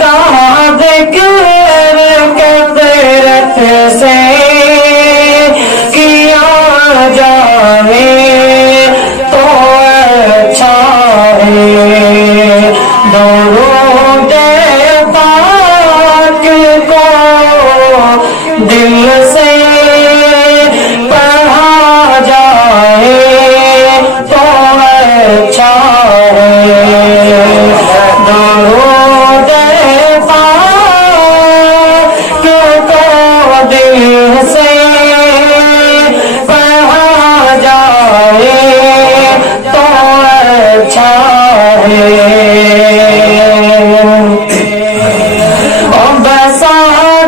کا ذکر کثرت سے کیا جائے تو اچھا ہے، درود پاک کو دل سے پڑھا جائے تو اچھا ہے، درود پاک کو دل سے پڑھا جائے تو اچھا ہے۔ بسا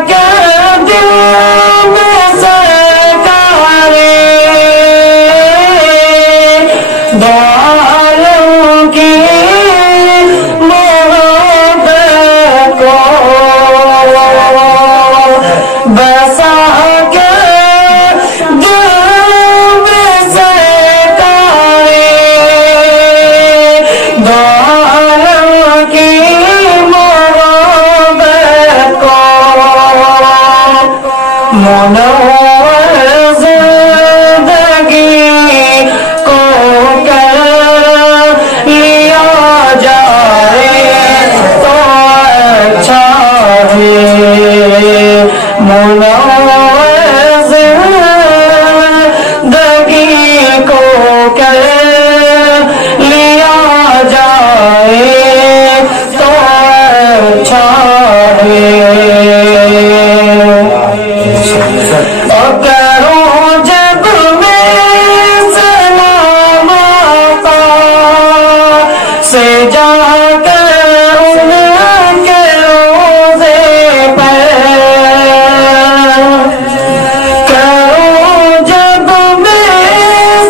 کر دل میں سرکار دو عالم کی محبت کو، بسا کر دل میں سرکار دو عالم کی منور زندگی کو کر لیا جائے تو اچھا ہے، منور زندگی کو کر لیا جائے تو اچھا ہے۔ کروں جب میں سلام آقا سے جا کر ان کے روضے پر، کروں جب میں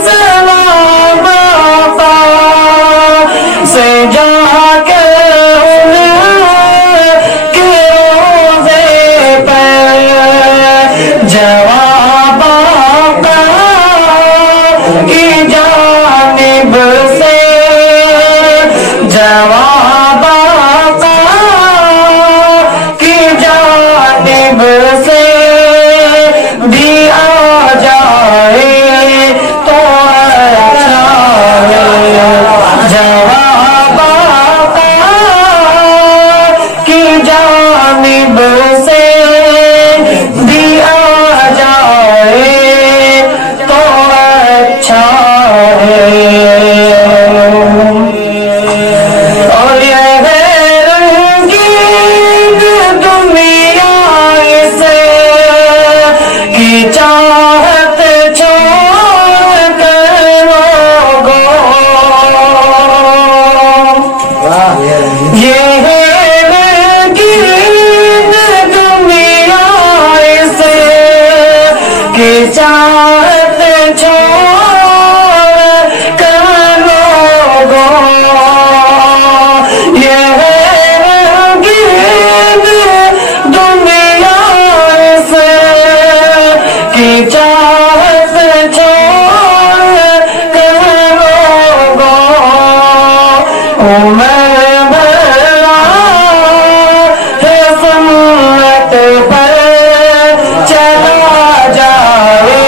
سلام آقا سے جا کر ان کے روضے پر، جواب آقا کی جانب سے، جواب آقا کی جانب سے بھی آ جائے تو اچھا ہے، جواب آقا کی جانب سے بھی آ جائے تو اچھا ہے۔ اور یہ رنگین دنیا سے کی چاہت چھوڑ کر لوگوں، یہ رنگین دنیا سے کی چاہت چھوڑ کر لوگوں، یہ رنگین دنیا سے کی چاہت چھوڑ کر لوگوں، عمر بھرا ہے سنت پر چلا جائے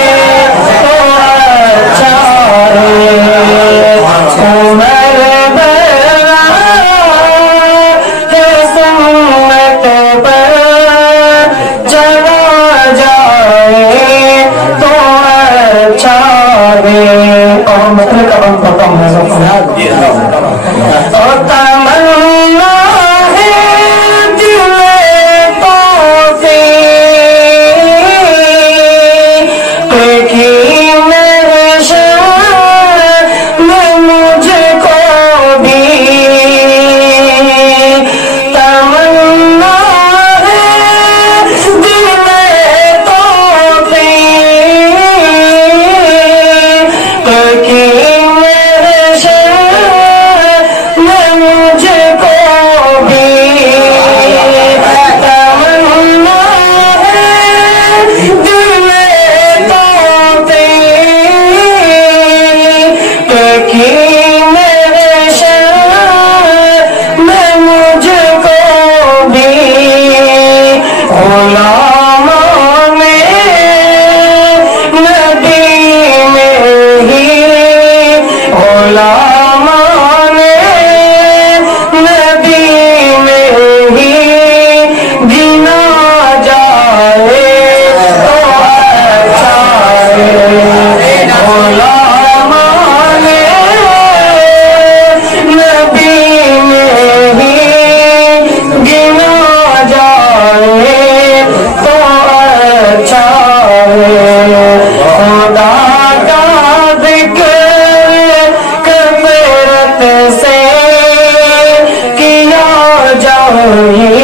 یہ